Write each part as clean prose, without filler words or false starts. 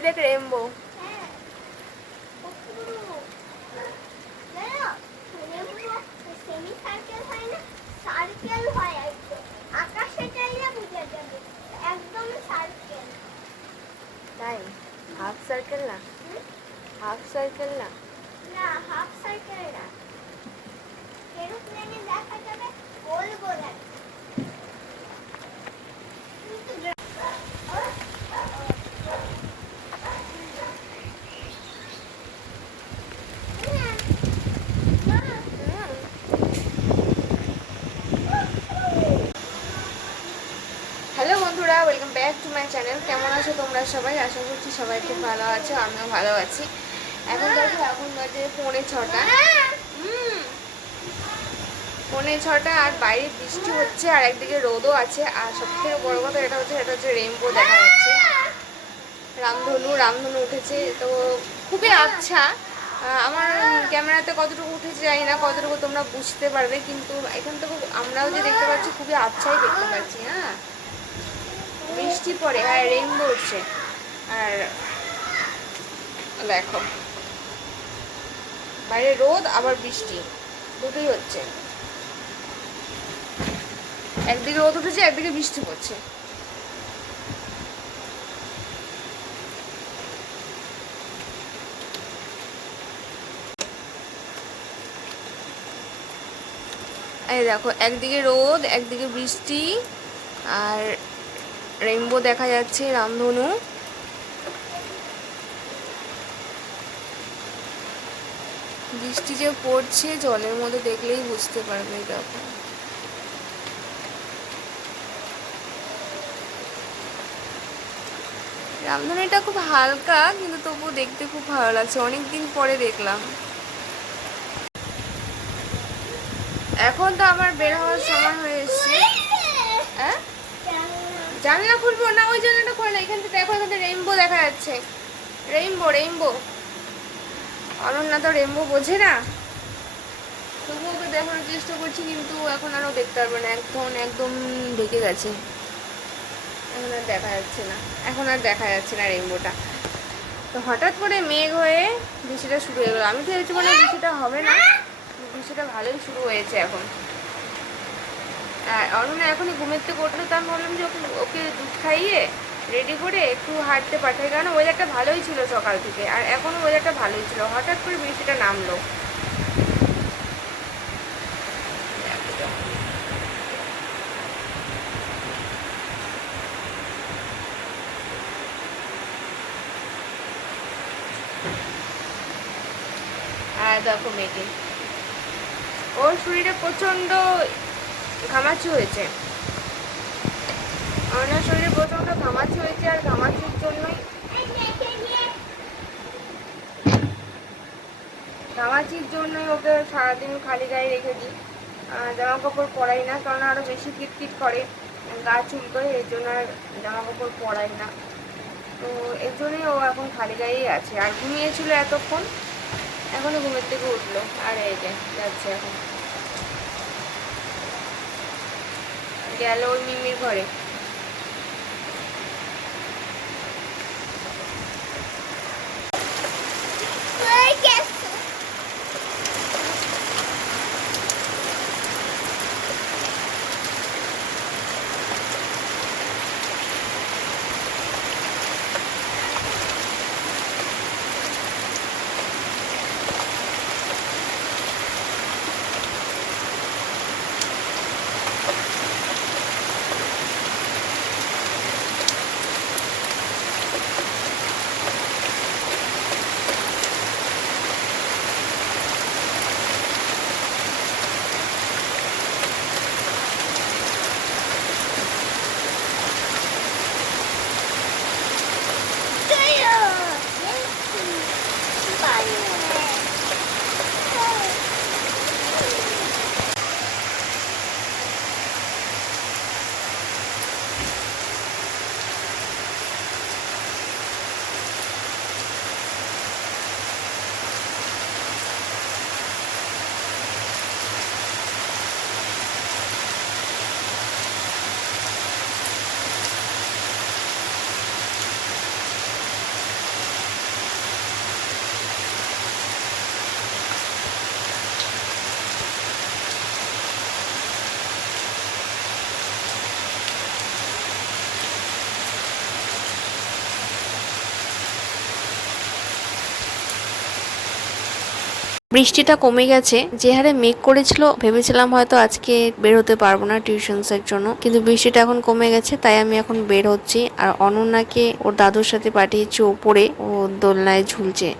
ওই দেখ রেইনবো। তাই হাফ সার্কেল না, হাফ সার্কেল না, না হাফ সার্কেল না, এরোপ্লেনে দেখা যাবে গোল গোল। হ্যালো বন্ধুরা, welcome back to my channel. কেমন আছো তোমরা সবাই? আশা করছি সবাই খুব ভালো আছো, আমিও ভালো আছি। এখন দেখো, এখন বাজে 5:45। পৌনে 6টা, আর বাইরে বৃষ্টি হচ্ছে আর একদিকে রোদও আছে। আর সবথেকে বড় কথা এটা হচ্ছে রেইনবো দেখা যাচ্ছে, রামধনু উঠেছে। তো খুবই আচ্ছা। আমার ক্যামেরাতে কতটুকু উঠেছে জানি না, কতটুকু তোমরা বুঝতে পারবে, কিন্তু এখান থেকে আমরাও যে দেখতে পাচ্ছি খুবই আচ্ছাই দেখতে পাচ্ছি। হ্যাঁ, বৃষ্টি পড়ে, হ্যাঁ রেইনবো উঠছে। আর দেখো বাইরে রোদ আবার বৃষ্টি দুটোই হচ্ছে, একদিকে রোদ উঠেছে একদিকে বৃষ্টি পড়ছে। এই দেখো, একদিকে রোদ একদিকে বৃষ্টি, আর রেইনবো দেখা যাচ্ছে, রামধনু। বৃষ্টি যে পড়ছে জলের মধ্যে দেখলেই বুঝতে পারবে। দেখো রামধনুটা খুব হালকা, কিন্তু তবুও দেখতে খুব ভালো লাগছে, অনেকদিন পরে দেখলাম। এখন তো আমার বের হওয়ার সময় হয়ে এসছে। হ্যাঁ, জানলা খুলবো না, ওই জানলাটা খোলা, এখান থেকে দেখো, এখান থেকে রেইনবো দেখা যাচ্ছে। রেইনবো অনন্যা তো রেইনবো বোঝে না, তবুও ওকে দেখানোর চেষ্টা করছি, কিন্তু এখন আরও দেখতে পারবে না, একদম ঢেকে গেছে, এখন আর দেখা যাচ্ছে না রেইনবোটা। তো হঠাৎ করে মেঘ হয়ে বৃষ্টিটা শুরু হয়ে গেলো। আমি তো ভেবেছি মানে বৃষ্টিটা হবে না, বৃষ্টিটা ভালোই শুরু হয়েছে এখন। অনন্যা এখনই ঘুমের থেকে উঠলো, তো আমি ভাবলাম যে ওকে দুধ খাইয়ে রেডি করে একটু হাঁটতে পাঠাই, কারণ ওয়েদারটা ভালোই ছিল সকাল থেকে, আর এখনও ওয়েদারটা ভালোই ছিল, হঠাৎ করে বৃষ্টিটা নামলো। আর দেখো মেয়েকে, ওর শরীরে প্রচণ্ড ঘামাচি হয়েছে, আমার শরীরে প্রচণ্ড ঘামাচি হয়েছে, আর ঘামাচির জন্যই ওকে সারাদিন খালি গায়ে রেখে দিই, জামা কাপড় পরাই না, কারণ আরও বেশি কিটকিট করে, গা চুলকোয়, এর জন্য আর জামা কাপড় পরাই না। তো এর জন্যই ও এখন খালি গায়েই আছে, আর ঘুমিয়েছিল এতক্ষণ, এখনও ঘুমের থেকে উঠলো, আর এই যে যাচ্ছে এখন, গেল ওই মিমির ঘরে। বৃষ্টিটা কমে গেছে, যে হারে মেঘ করেছিল ভেবেছিলাম হয়তো আজকে বের হতে পারবো না টিউশনসের জন্য, কিন্তু বৃষ্টিটা এখন কমে গেছে তাই আমি এখন বের হচ্ছি। আর অনন্যাকে ওর দাদুর সাথে পাঠিয়েছি ওপরে, ও দোলনায় ঝুলছে।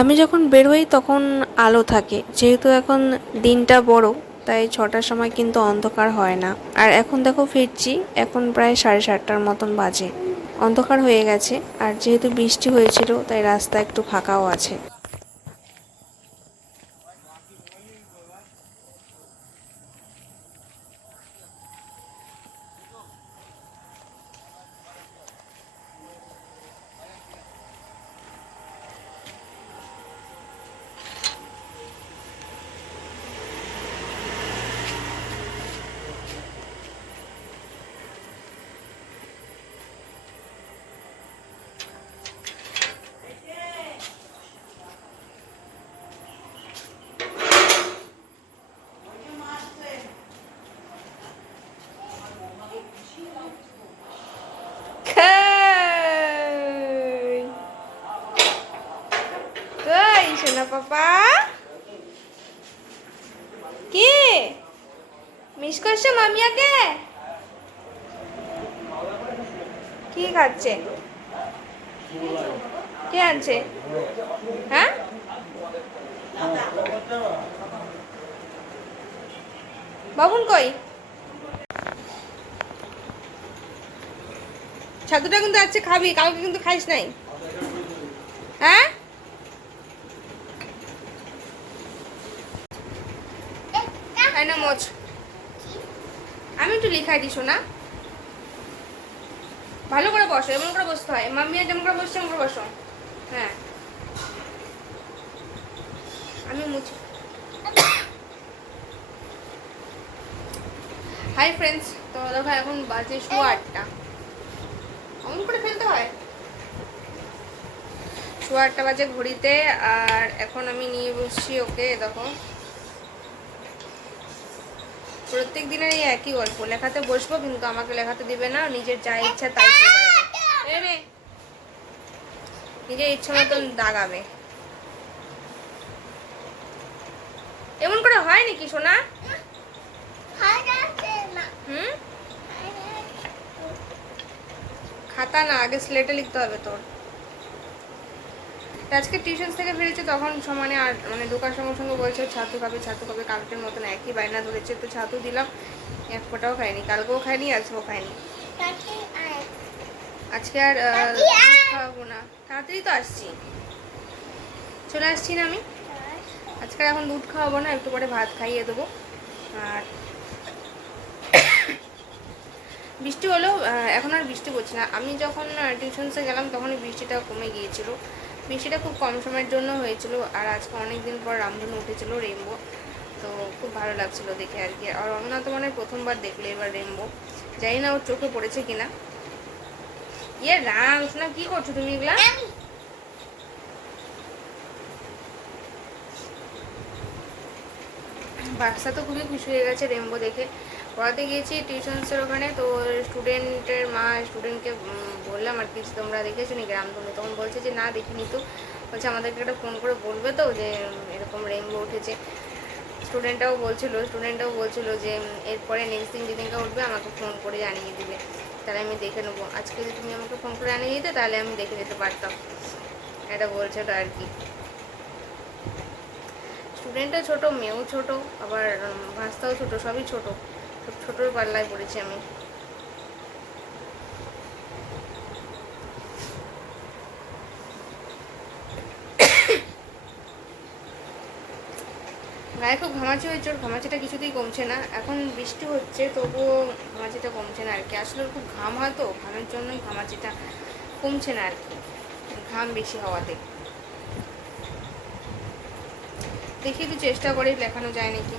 আমি যখন বের হই তখন আলো থাকে, যেহেতু এখন দিনটা বড় তাই 6টার সময় কিন্তু অন্ধকার হয় না। আর এখন দেখো ফিরছি, এখন প্রায় 7:30টার মতন বাজে, অন্ধকার হয়ে গেছে। আর যেহেতু বৃষ্টি হয়েছিল তাই রাস্তা একটু ফাঁকাও আছে। কই সোনা পাপা, কি মিস করছো মামিয়াকে? কি খাচ্ছে? কে আনছে? হ্যাঁ, বাবুন কই? ছাতুটা কিন্তু আজকে খাবি, কালকে কিন্তু খাইস নাই। হ্যাঁ, তাই না মোচ? আমি একটু লিখাই দিস না, ভালো করে বসো, এমন করে বসতে হয়, মাম্মিয়া যেমন করে বসছে এমন করে বসো। হ্যাঁ, আমি মুছি। হাই ফ্রেন্ডস, তো দেখো এখন বাজে 8:15, অমন করে ফেলতে হয়। 8:15 বাজে ঘড়িতে। আর এখন আমি নিয়ে বসছি ওকে, দেখো প্রত্যেক দিনের এই একই গল্প, লেখাতে বসবো কিন্তু আমাকে লেখাতে দিবে না, নিজের যা ইচ্ছা তাই করবে, নিজের ইচ্ছা মতন দাগাবে। এমন করে হয় নাকি সোনা? হুম, খাতা না, আগে স্লেটে লিখতে হবে তোর। আজকে টিউশন থেকে ফিরেছে তখন সমানে, আর মানে ঢোকার সঙ্গে সঙ্গে বলছে ছাতু খাবে ছাতু খাবে, কালকের মতন একই বায়না ধরেছে, তো ছাতু দিলাম, এক ফোঁটাও খায়নি, কালকেও খায়নি আজকেও খায়নি। আজকে আর খাওয়াবো না, তাড়াতাড়ি তো আসছি, চলে আসছি না আমি। আজকে এখন দুধ খাওয়াবো না, একটু পরে ভাত খাইয়ে দেবো। আর বৃষ্টি হলো, এখন আর বৃষ্টি পড়ছে না। আমি যখন টিউশনসে গেলাম তখনই বৃষ্টিটা কমে গিয়েছিল, বৃষ্টিটা খুব কম সময়ের জন্য হয়েছিল। আর আজকে অনেক দিন পর রামধনু উঠেছিল, রেইনবো, তো খুব ভালো লাগছিল দেখে আর কি। আর অন্য তো মানে প্রথমবার দেখলে এবার রেইনবো, জানি না ওর চোখে পড়েছে কিনা। ইয়ে রাম শোনা, কি করছো তুমি এগুলা? বাচ্চা তো খুবই খুশি হয়ে গেছে রেইনবো দেখে। পড়াতে গিয়েছি টিউশনসের ওখানে, তো স্টুডেন্টের মা স্টুডেন্টকে বললাম আর কি, তোমরা দেখেছো নি রামধনু? তখন বলছে যে না দেখিনি। তো বলছে আমাদেরকে একটা ফোন করে বলবে তো যে এরকম রেইনবো উঠেছে। স্টুডেন্টটাও বলছিল যে এরপরে নেক্সট দিন যেদিনকে উঠবে আমাকে ফোন করে জানিয়ে দিবে, তাহলে আমি দেখে নেবো। আজকে যদি তুমি আমাকে ফোন করে জানিয়ে দিতে তাহলে আমি দেখে নিতে পারতাম, এটা বলছিল আর কি। স্টুডেন্টটা ছোটো, মেয়েও ছোটো, আবার ভাস্তাও ছোটো, সবই ছোটো, সব ছোটোর পাল্লায় পড়েছি আমি। গায়ে খুব ঘামাচি হয়েছে, ওর ঘামাচিটা কিছুতেই কমছে না। এখন বৃষ্টি হচ্ছে তবুও ঘামাচিটা কমছে না আর কি। আসলে খুব ঘাম হয় তো, ঘামের জন্যই ঘামাচিটা কমছে না আর কি, ঘাম বেশি হওয়াতে। দেখি একটু চেষ্টা করি লেখানো যায় নাকি।